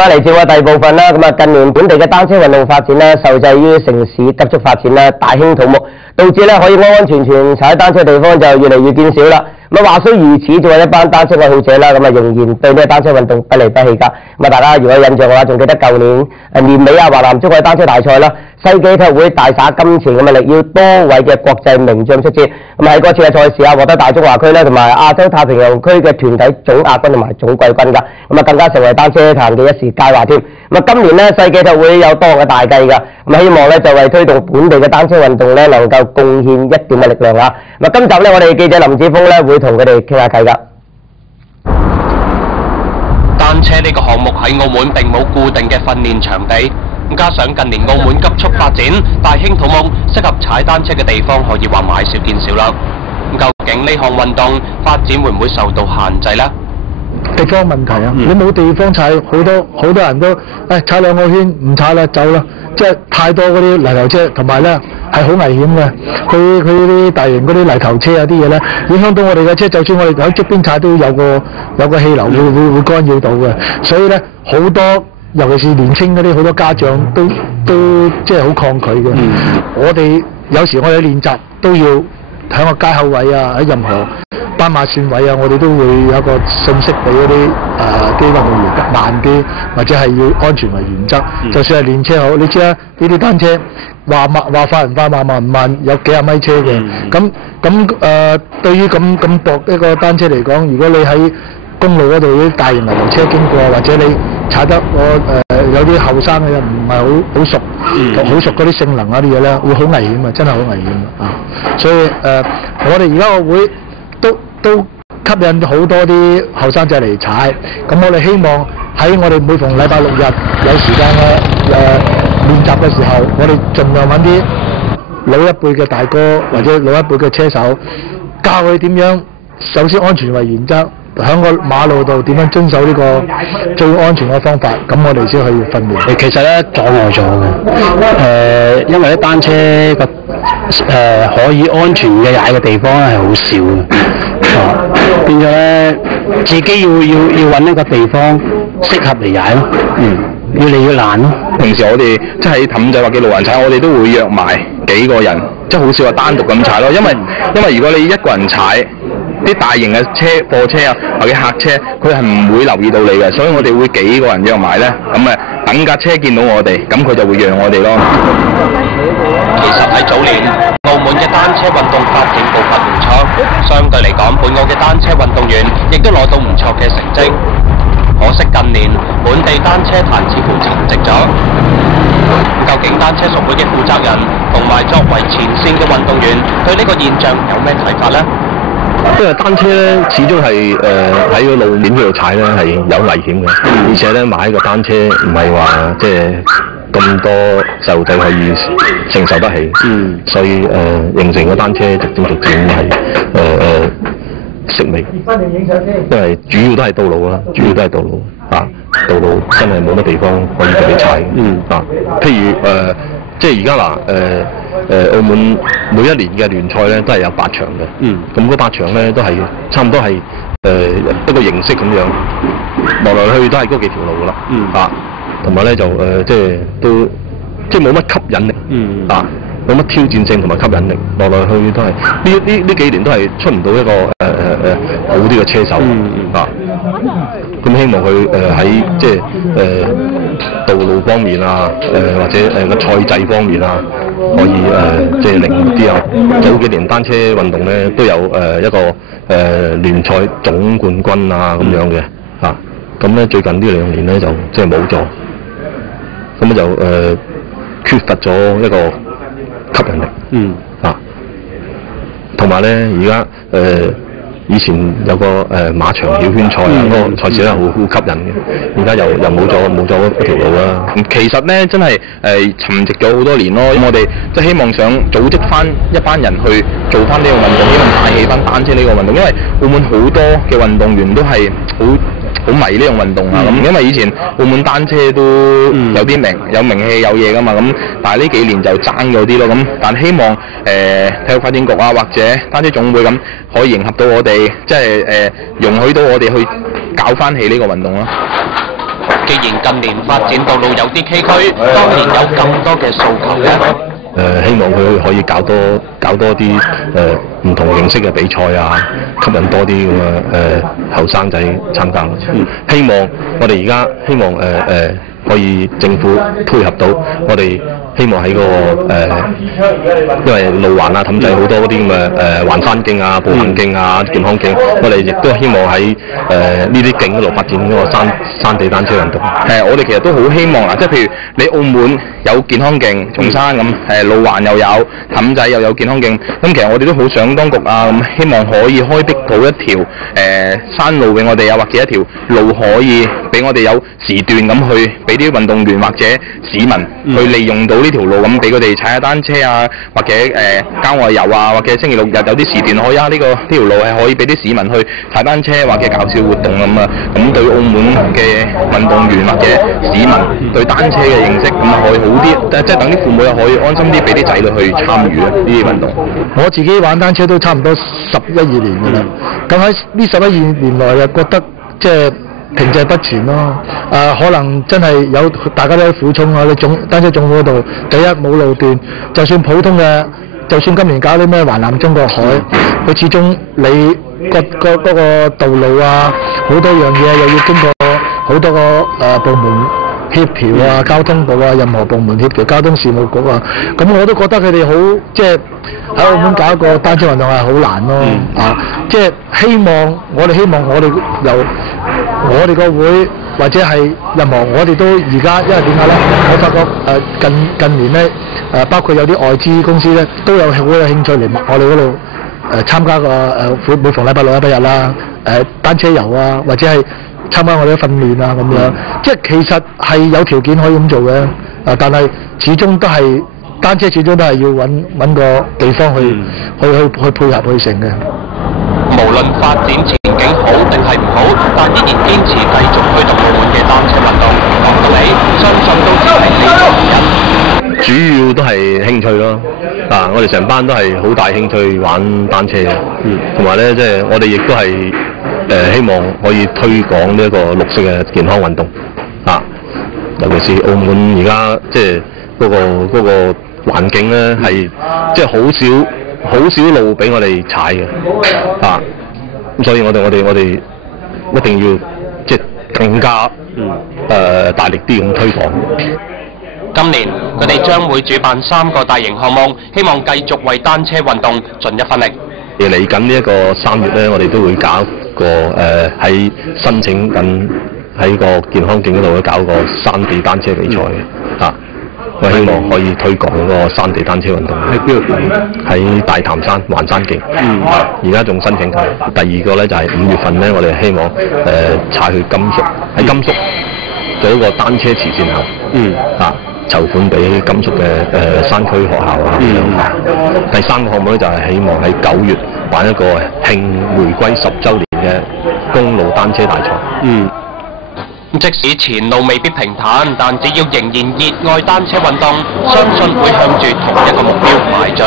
翻嚟節目第二部分啦，咁啊近年本地嘅單車運動發展咧，受制於城市急速發展啦，大興土木，導致咧可以安安全全踩單車地方就越嚟越見少啦。咁話雖如此，作為一班單車愛好者啦，咁啊仍然對呢個單車運動不離不棄㗎。咁啊大家如果有印象嘅話，仲記得舊年年尾華南中國單車大賽啦，世紀體育會大灑金錢咁啊力邀多位嘅國際名將出戰，咁喺嗰次嘅賽事獲得大中華區咧同埋亞洲太平洋區嘅團體總亞軍同埋總季軍㗎，咁啊更加成為單車壇嘅一時佳話添。咁啊今年咧世紀體育會有多項嘅大計㗎，咁希望咧就為推動本地嘅單車運動咧能夠貢獻一點嘅力量啊！咁啊今集咧我哋記者林子峰咧會同佢哋傾下偈㗎。單車呢個項目喺澳門並冇固定嘅訓練場地，加上近年澳門急速發展，大興土木，適合踩單車嘅地方可以話買少見少啦。究竟呢項運動發展會唔會受到限制呢？地方問題啊！你冇地方踩，好多人都踩兩個圈唔踩啦，走啦，即係太多嗰啲泥頭車，同埋咧係好危險嘅。佢啲大型嗰啲泥頭車啊啲嘢咧，影響到我哋嘅車。就算我哋喺側邊踩，都有個氣流會干擾到嘅。所以咧好多，尤其是年青嗰啲好多家長都即係好抗拒嘅。我哋有時我哋練習都要喺個街口位啊，喺任何斑馬線位啊，我哋都會有一個信息俾嗰啲運動員慢啲，或者係要安全為原則。就算係練車好，你知啦，呢啲單車話快唔快，慢唔慢，有幾廿米車嘅。對於咁薄一個單車嚟講，如果你喺公路嗰度啲大型泥頭車經過，或者你踩得有啲後生嘅唔係好熟，好熟嗰啲性能啊啲嘢咧，會好危險啊！真係好危險啊！所以我哋而家個會都吸引好多啲後生仔嚟踩，咁我哋希望喺我哋每逢禮拜六日有時間嘅練習嘅時候，我哋盡量揾啲老一輩嘅大哥或者老一輩嘅車手，教佢點樣首先安全為原則，喺個馬路度點樣遵守呢個最安全嘅方法，咁我哋先去訓練。其實咧阻礙咗嘅，因為咧單車個可以安全嘅踩嘅地方咧係好少嘅，變咗咧自己要揾一個地方適合嚟踩咯，越嚟越難咯。平時我哋即係喺氹仔或者路環踩，我哋都會約埋幾個人，即係好少話單獨咁踩咯。因為如果你一個人踩，啲大型嘅貨車啊或者客車，佢係唔會留意到你嘅，所以我哋會幾個人約埋咧，咁等架車見到我哋，咁佢就會讓我哋咯。其實喺早年，澳門嘅單車運動發展步伐唔錯，相對嚟講，本澳嘅單車運動員亦都攞到唔錯嘅成績。可惜近年本地單車壇似乎沉寂咗。究竟單車屬會嘅負責人同埋作為前線嘅運動員，對呢個現象有咩睇法呢？因為單車咧，始終係喺個路面嗰度踩咧係有危險嘅，而且咧買個單車唔係話即係咁多細路仔可以承受得起，所以形成個單車逐漸係式微，因為主要都係道路啦，道路真係冇乜地方可以俾你踩，譬如即係而家嗱澳門每一年嘅聯賽咧都係有8場嘅，咁嗰8場咧都係差唔多係一個形式咁樣，來去都係嗰幾條路噶啦，同埋咧就即係都即係冇乜吸引力，冇乜挑戰性同埋吸引力，來去都係呢幾年都係出唔到一個好啲嘅車手，咁希望佢喺即係道路方面啊，或者個賽制方面啊，可以即係靈活啲啊。早幾年單車運動咧都有一個聯賽總冠軍啊咁樣嘅，咁咧最近呢2年咧就即係冇咗，咁就缺乏咗一個吸引力，同埋咧而家以前有個馬場曉圈賽啊，嗰個賽事咧好吸引嘅，而家又冇咗一條路啦。其實咧真係沉寂咗好多年咯。咁我哋即係希望想組織翻一班人去做翻呢個運動，希望帶起翻單車呢個運動，因為澳門好多嘅運動員都係好迷呢樣運動啊。咁因為以前澳門單車都有啲有名氣有嘢噶嘛，咁但係呢幾年就爭咗啲咯。咁但係希望體育發展局啊或者單車總會咁可以迎合到我哋，即係容許到我哋去搞翻起呢個運動咯。既然近年發展道路有啲崎嶇，當年有咁多嘅訴求呢？希望佢可以搞多啲唔同形式嘅比賽啊，吸引多啲咁嘅後生仔參加。希望我哋而家希望可以政府配合到我哋。希望喺個因為路環啊、氹仔好多嗰啲咁嘅環山徑啊、步行徑啊、健康徑，我哋亦都希望喺呢啲徑嗰度發展嗰個山地單車運動。我哋其實都好希望啦，即係譬如你澳門有健康徑、松山咁，路環又有，氹仔又有健康徑，咁其實我哋都好想當局啊，咁希望可以開闢到一條山路俾我哋啊，或者一條路可以俾我哋有時段咁去俾啲運動員或者市民去利用到呢條路咁，俾佢哋踩下單車啊，或者郊外遊啊，或者星期六日有啲時段可以呢條路係可以俾啲市民去踩單車或者搞笑活動咁啊，咁對澳門嘅運動員或者市民對單車嘅認識咁啊可以好啲，即係等啲父母又可以安心啲俾啲仔女去參與呢啲運動。我自己玩單車都差唔多11、12年㗎啦，咁喺呢11、12年來又覺得即係停滯不前咯，可能真係有大家都有苦衷啊！你單車總會嗰度，第一冇路段，就算普通嘅，就算今年搞啲咩環南中國海，佢始終你嗰個道路啊，好多樣嘢又要經過好多個部門協調啊，交通部啊，任何部門協調，交通事務局啊，咁我都覺得佢哋好即係喺澳門搞一個單車運動係好難咯，即係我哋希望我哋由我哋個會或者係任何我哋都而家，因為點解咧？我發覺近年咧包括有啲外資公司咧都有好有興趣嚟我哋嗰度參加個每逢禮拜六、禮拜日啦，單車遊啊，或者係參加我哋嘅訓練啊咁樣，即係其實係有條件可以咁做嘅，但係始終都係單車始終都係要揾個地方去配合去成嘅。無論發展前景好定係唔好，但依然堅持繼續推動澳門嘅單車運動。講到尾，相信都只係呢個原因。主要都係興趣咯，我哋成班都係好大興趣玩單車嘅，同埋咧即係我哋亦都係希望可以推廣呢一個綠色嘅健康運動，尤其是澳門而家即係嗰個環境咧係即係好少路俾我哋踩嘅，咁所以我哋一定要即係更加大力啲咁推廣。今年佢哋將會主辦3個大型項目，希望繼續為單車運動盡一分力。嚟緊呢一個3月咧，我哋都會搞個喺申請緊喺個健康徑嗰度搞個山地單車比賽嘅，我希望可以推廣嗰個山地單車運動。喺邊度？喺大潭山環山徑。而家仲申請緊。第2個咧就係5月份咧，我哋希望踩去甘肅，喺甘肅做一個單車慈善行。籌款俾甘肅嘅山區學校啊咁樣。第3個項目咧就係希望喺9月玩一個慶回歸10週年嘅公路單車大賽。即使前路未必平坦，但只要仍然熱愛單車運動，相信會向住同一個目標邁進。